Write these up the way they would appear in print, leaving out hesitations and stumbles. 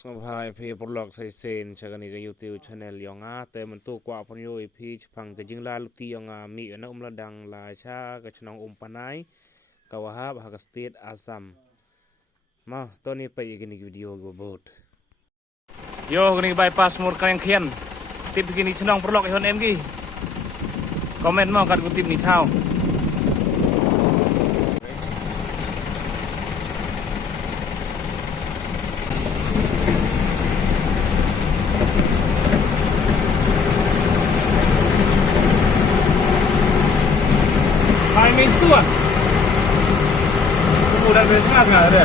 Hai phi porlok sai sen chagani ga YouTube channel yonga te mentu kwa ponyo phi phang ke jinglai luti yonga mi na umladang la cha ka chnong umpanai kawaha bhag state Assam ma toni pa igini video go bot yo gani bypass mur kang khian tip gini chnong porlok hon em gi comment mo kat ku tip ni thao Hai mes tu ah. Udah beres nggak ada.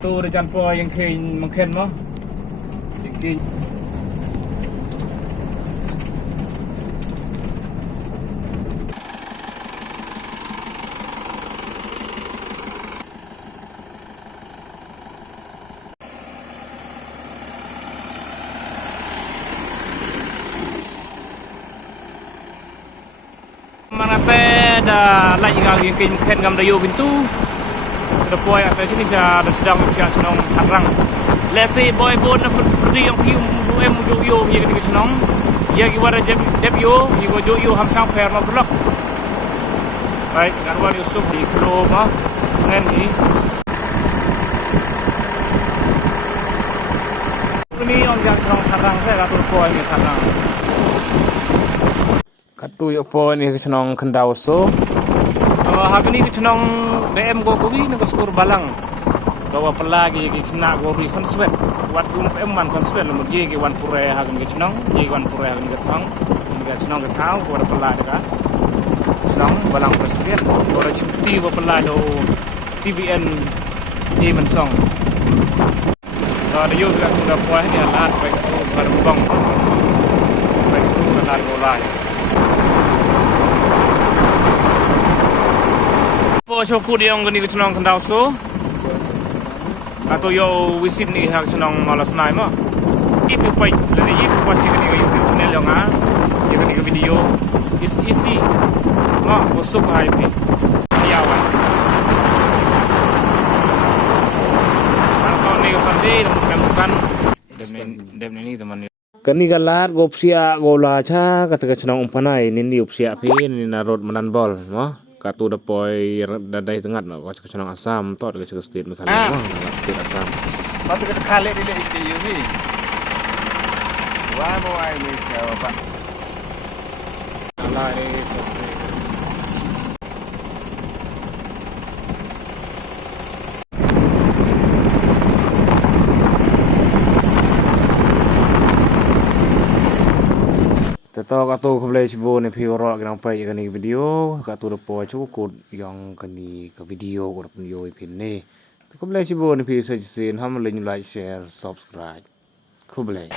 Tu rejan po yang khin mungkin mo. Yang mana pe dah lagi yang khin mungkin ngam dayu pintu. Boy atas sini saya sedang usia senong tarang. Let's say boy bon pergi yang pium em yo yang ni senong. Ya giwara jeb yo, yo ham sang fair ma blok. Baik, garwan Yusuf di kilo ma ngen ni. Ini yang senong tarang saya atur boy ni tarang. Katu yo po ni senong kendau so. Hari ini kita nong BM go kuwi nang skor balang. Gawa pelagi ki kena go ri konswet. Wat rum BM man konswet lu gi ki wan pure hagen ki nong, gi wan pure hagen ki thang. Ni nong ke thau go pelagi ka. Nong balang presiden. Ora chipti go pelagi do TVN di mensong. Ada yo ga tunda puah ni alat baik tu berbong. Baik tu alat go lai. Choku dia orang ni kecenong kendau so, atau yo wisin ni hak kecenong malas naik mah. Ibu pai, lagi ibu pai cakap ni YouTube channel yang yang ni video is easy, mah busuk hai pi, niawan. Kalau ni sandi, bukan dem ni teman. Kani galat gopsia gola cha kata kecenong umpanai ni upsia pi ni narod menan bol, mah. katu dapoi dadai tengah no kau cakap Assam tot ke cakap state Meghalaya state Assam. Patut kita kalik dile istiyu ni. Wah mau ni apa? Alai Tahu katu kembali cibo ni pioro kita nampai kan ni video katu depo cukup yang kan ni ke video ko video ipin ni kembali cibo ni pi sajisin ham like share subscribe kembali